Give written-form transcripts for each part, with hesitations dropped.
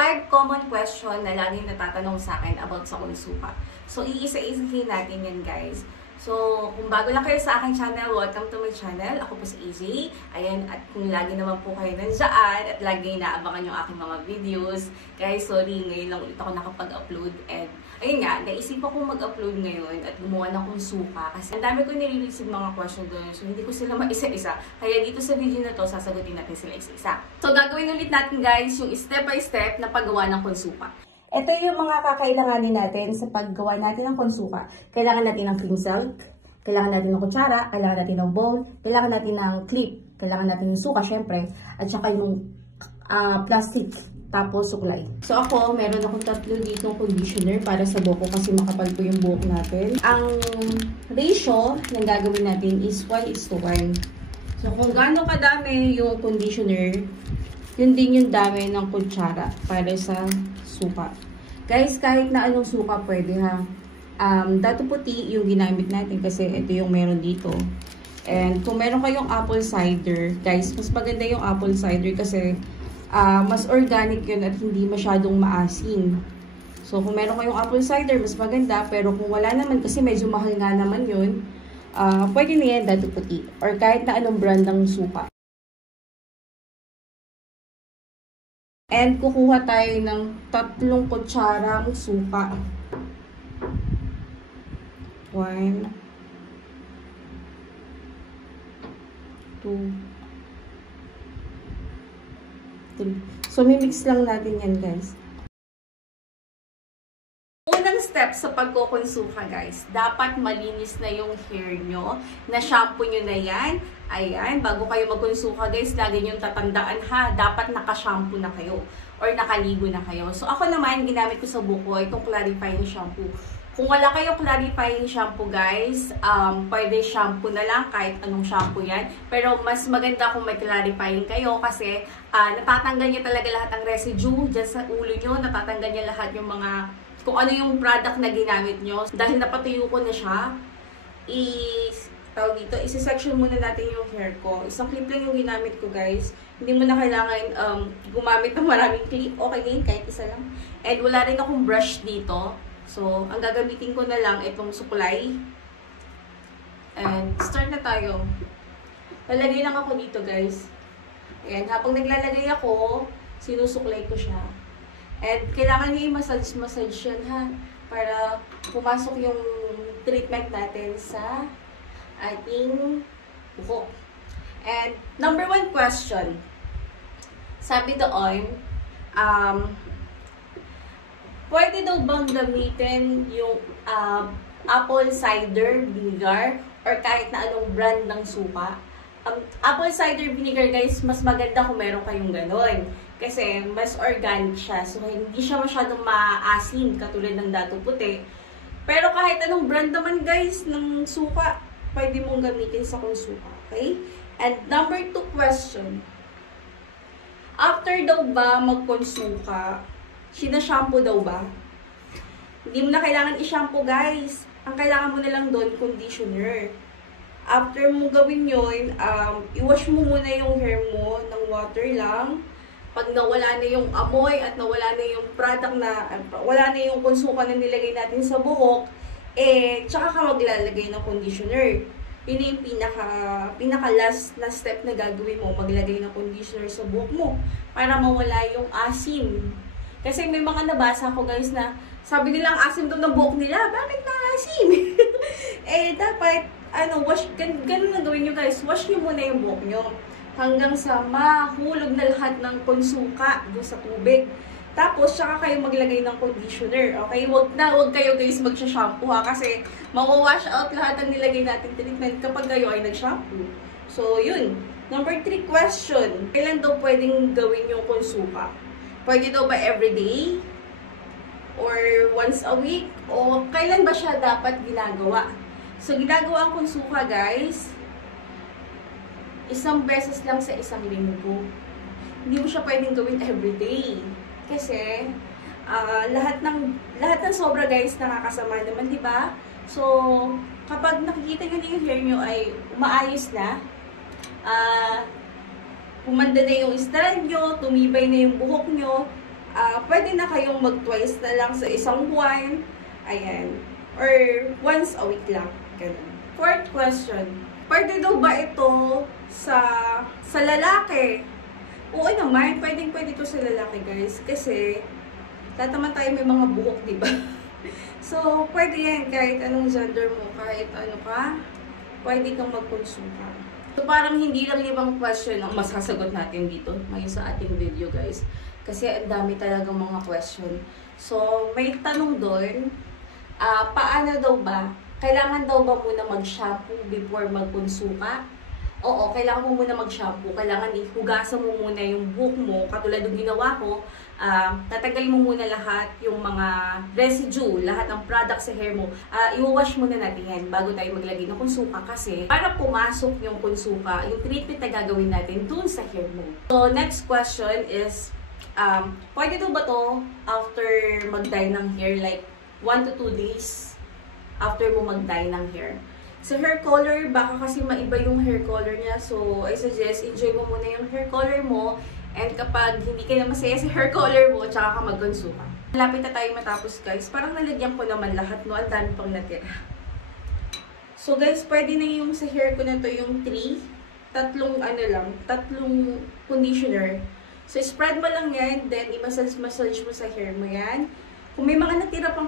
5 common question na laging natatanong sa akin about sa konsuka. So, iisa-isahin natin yan, guys. So, kung bago lang kayo sa aking channel, welcome to my channel. Ako po si AJ. Ayan, at kung lagi naman po kayo nandiyan at lagi naabangan yung aking mga videos. Guys, sorry, ngayon lang ulit ako nakapag-upload. And, ayun nga, naisip ko mag-upload ngayon at gumawa ng konsuka. Kasi ang dami ko nire-receive mga question doon. So, hindi ko sila maisa-isa. Kaya dito sa video na to, sasagutin natin sila isa-isa. So, gagawin ulit natin, guys, yung step-by-step na paggawa ng konsuka. Ito yung mga kakailanganin natin sa paggawa natin ng konsuka. Kailangan natin ng cream silk, kailangan natin ng kutsara, kailangan natin ng bowl, kailangan natin ng clip, kailangan natin ng suka syempre, at saka yung plastic, tapos suklay. So ako, meron akong 3 ditong conditioner para sa buhok ko kasi makapal po yung buhok natin. Ang ratio ng gagawin natin is 1:1. So kung gaano kadami yung conditioner, yun din yung dami ng kutsara para sa suka. Guys, kahit na anong suka pwede ha. Dato puti yung ginamit natin kasi ito yung meron dito. And kung meron kayong apple cider, guys, mas maganda yung apple cider kasi mas organic yun at hindi masyadong maasim. So kung meron kayong apple cider, mas maganda. Pero kung wala naman, kasi medyo mahal nga naman yun, pwede na yan dato puti. Or kahit na anong brand ng suka. And kukuha tayo ng 3 kutsarang suka. 1, 2, 3. So, mimix lang natin yan, guys. Unang step sa pagkukonsuka, guys, dapat malinis na yung hair nyo, na shampoo nyo na yan. Ayan, bago kayo magkonsuka, guys, lagi nyo tatandaan ha, dapat naka-shampoo na kayo or nakaligo na kayo. So, ako naman, ginamit ko sa buko itong clarifying shampoo. Kung wala kayong clarifying shampoo, guys, pwede shampoo na lang, kahit anong shampoo yan. Pero mas maganda kung may clarifying kayo kasi natatanggal niya talaga lahat ng residue dyan sa ulo nyo, natatanggal niya lahat yung mga kung ano yung product na ginamit nyo. Dahil napatuyo ko na siya, isi-section muna natin yung hair ko. Isang clip lang yung ginamit ko, guys. Hindi mo na kailangan gumamit ng maraming clip. Okay din, kahit isa lang. And wala rin akong brush dito. So, ang gagamitin ko na lang itong suklay. And start na tayo. Lalagay lang ako dito, guys. Ayan, habang naglalagay ako, sinusuklay ko siya. And kailangan nyo i-massage yan ha, para pumasok yung treatment natin sa ating buhok. And number 1 question, sabi doon, pwede daw bang gamitin yung apple cider vinegar or kahit na anong brand ng suka? Apple cider vinegar, guys, mas maganda kung meron kayong ganon. Kasi mas organic siya. So, hindi siya masyadong maasim katulad ng dato puti. Pero kahit anong brand naman, guys, ng suka, pwede mong gamitin sa konsuka. Okay? And number 2 question. After daw ba magkonsuka, sinashampoo daw ba? Hindi mo na kailangan i-shampoo, guys. Ang kailangan mo na lang doon, conditioner. After mo gawin yun, i-wash mo muna yung hair mo ng water lang. Pag nawala na yung amoy at nawala na yung product na, wala na yung konsuka na nilagay natin sa buhok, tsaka ka maglalagay ng conditioner. Yun yung pinaka-last na step na gagawin mo, maglagay ng conditioner sa buhok mo para mawala yung asim. Kasi may mga nabasa ko, guys, na sabi nilang asim daw ng buhok nila. Bakit na asim? Dapat, ganun na gawin nyo, guys. Wash nyo muna yung buhok nyo hanggang sa mahulog na lahat ng konsuka doon sa tubig. Tapos, saka kayo maglagay ng conditioner. Okay? Huwag kayo, guys, magsha-shampoo ha. Kasi, mawawash out lahat ng nilagay natin treatment kapag kayo ay nag-shampoo. So, yun. Number 3 question. Kailan daw pwedeng gawin yung konsuka? Pwede daw ba everyday? Or once a week? O kailan ba siya dapat ginagawa? So, ginagawa ang konsuka, guys, 1 beses lang sa 1 linggo. Hindi mo siya pwedeng gawin everyday. Kasi, lahat ng sobra, guys, nakakasama naman, di ba? So, kapag nakikita nyo na yung hair nyo ay umaayos na, Pumanda na yung strand nyo, tumibay na yung buhok nyo, pwede na kayong mag-twice na lang sa isang buwan. Ayan. Or once a week lang. Ganun. Fourth question. Pwede daw ba ito sa lalaki? Oo naman. Pwede ito sa lalaki, guys. Kasi, lahat naman tayo may mga buhok, diba? So, pwede yan kahit anong gender mo. Kahit ano ka, pwede kang magkonsulta. So, parang hindi lang 5 question ang masasagot natin dito ngayon sa ating video, guys. Kasi ang dami talagang mga question. So, may tanong doon, paano daw ba? Kailangan daw ba muna mag-shampoo before magkonsuka? Oo, kailangan mo muna mag-shampoo. Kailangan ihugasan mo muna yung buhok mo. Katulad ng ginawa ko, tatanggalin mo muna lahat yung mga residue, lahat ng product sa hair mo. I-wash muna natin yan bago tayo maglagay ng konsuka kasi para pumasok yung konsuka, yung treatment na gagawin natin dun sa hair mo. So, next question is, pwede to ba to after mag-dye ng hair, like 1 to 2 days after mo mag-dye ng hair? Sa hair color, baka kasi maiba yung hair color niya. So, I suggest, enjoy mo muna yung hair color mo. And kapag hindi ka na masaya sa hair color mo, tsaka ka mag-consume. Malapit na tayo matapos, guys. Parang nalagyan ko naman lahat, no? Ang dami pang natira. So, guys, pwede na yung sa hair ko na to yung 3. Tatlong conditioner. So, spread mo lang yan, then i-massage mo sa hair mo yan. Kung may mga natira pang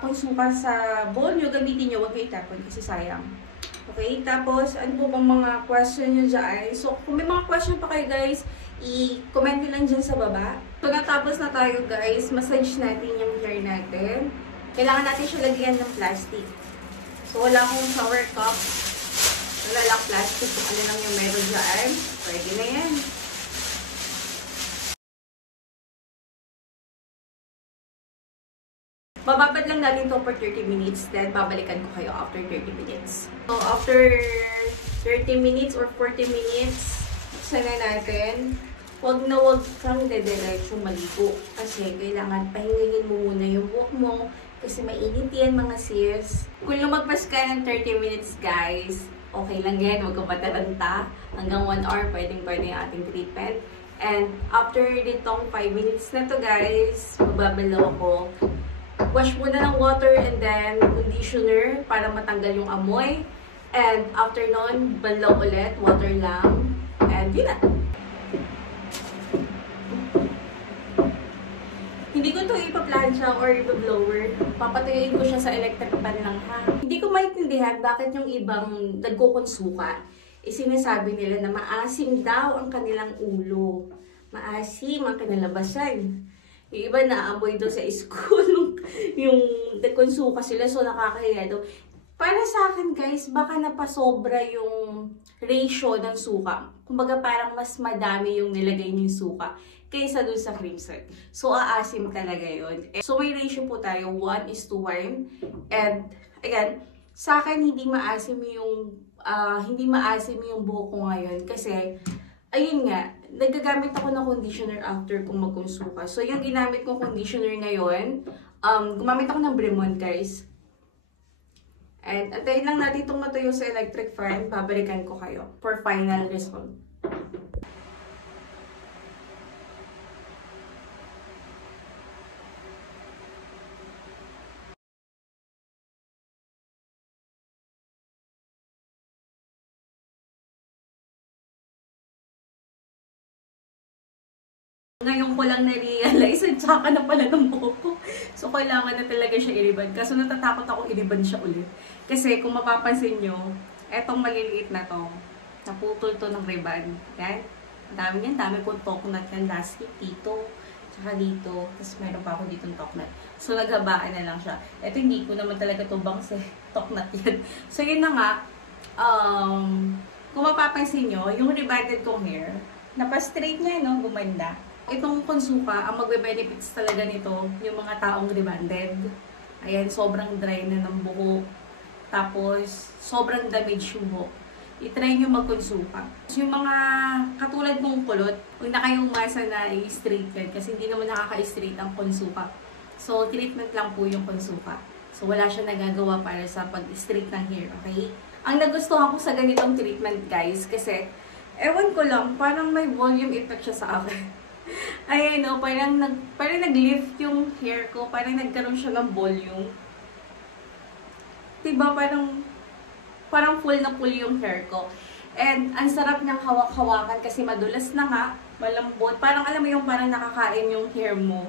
konsuka sa bowl nyo, gamitin nyo, huwag kayo itapon kasi sayang. Okay? Tapos, ano po bang mga question nyo dyan? So, kung may mga question pa kayo, guys, i-comment nyo lang dyan sa baba. So, natapos na tayo, guys. Massage natin yung hair natin. Kailangan natin siya lagyan ng plastic. So, wala akong shower cup. Wala lang plastic. Kung ano lang yung meron dyan. Pwede na yan. Bababad lang natin to for 30 minutes, then babalikan ko kayo after 30 minutes. So, after 30 minutes or 40 minutes, buksan na natin. Huwag na huwag kang dediretso maligo. Kasi kailangan pahingin mo muna yung buhok mo. Kasi mainit yan, mga sis. Kung lumagpas ka ng 30 minutes, guys, okay lang yan. Huwag kang matalanta. Hanggang 1 hour, pwedeng-pwede yung ating treatment. And after ditong 5 minutes na to, guys, magbabalaw ako. Wash muna ng water and then conditioner para matanggal yung amoy. And after nun, banlaw ulit, water lang. And yun na. Hindi ko ito ipa-plancha or ipa-blower. Papatayin ko siya sa electric pan lang, ha. Hindi ko maintindihan bakit yung ibang nagkukonsuka. Sinasabi nila na maasim daw ang kanilang ulo. Maasim ang kanalabasan. Yung iba naamoy doon sa school yung nagkonsuka sila, so nakakahiya daw. Para sa akin, guys, baka napasobra yung ratio ng suka. Kumbaga parang mas madami yung nilagay niyong suka kaysa doon sa crimson. So, aasim talaga yun. So, may ratio po tayo, 1:1. And, again, sa akin, hindi maasim yung buhok ko ngayon. Kasi, ayun nga, nagagamit ako ng conditioner after kung magkonsuka. So, yung ginamit kong conditioner ngayon, gumamit ako ng Bremont, guys. And, antayin lang natin itong matuyo sa electric fan. Babalikan ko kayo for final result. Ngayon ko lang na-realize, at saka na pala ng buhok ko. So, kailangan na talaga siya iriban. Kaso natatakot ako iriban siya ulit. Kasi kung mapapansin nyo, etong maliliit na to, naputol to ng ribbon. Yan. Ang dami niyan, dami kong toknat yan last week dito. Tsaka dito. Tapos meron pa ako ditong toknat. So, naghabaan na lang siya. Ito hindi ko naman talaga tubang sa toknat yan. So, yun na nga. Kung mapapansin nyo, yung rebonded kong hair, napa-straight niya, no? Gumanda. Itong konsuka, ang magbe-benefits talaga nito, yung mga taong rebonded. Ayan, sobrang dry na ng buhok. Tapos, sobrang damage yung buhok. I-try nyo magkonsuka. Yung mga katulad mong kulot, huwag na kayong umasa na i-straighten kasi hindi naman nakaka-straight ang konsuka. So, treatment lang po yung konsuka. So, wala siya nagagawa para sa pag-straight ng hair, okay? Ang nagustuhan ko sa ganitong treatment, guys, kasi, ewan ko lang, parang may volume effect siya sa akin. Ayan o, parang nag-lift yung hair ko. Parang nagkaroon siya ng volume. Diba? Parang full na full yung hair ko. And ang sarap niyang hawak-hawakan kasi madulas na nga, malambot. Parang alam mo yung parang nakakain yung hair mo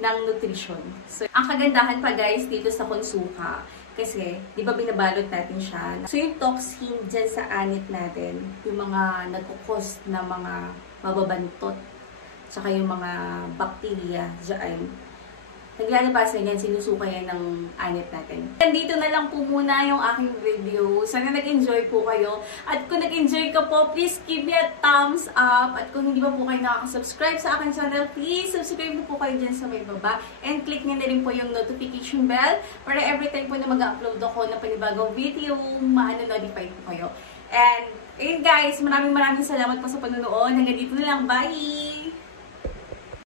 ng nutrition. So, ang kagandahan pa guys dito sa Consuka, kasi, di ba binabalot natin siya? So, yung toxin dyan sa anit natin, yung mga nagkukos na mga mababantot, tsaka yung mga bacteria dyan, naglalabasan yan, sinusuka yan ng anit natin. Dito na lang po muna yung aking video. Sana nag-enjoy po kayo. At kung nag-enjoy ka po, please give me a thumbs up. At kung hindi pa po kayo nakaka-subscribe sa aking channel, please subscribe po kayo dyan sa may baba. And click nyo na rin po yung notification bell para every time po na mag-upload ako ng panibagong video, ma-notify po kayo. And, ayun guys, maraming salamat po sa panonood. Hanggang dito na lang. Bye!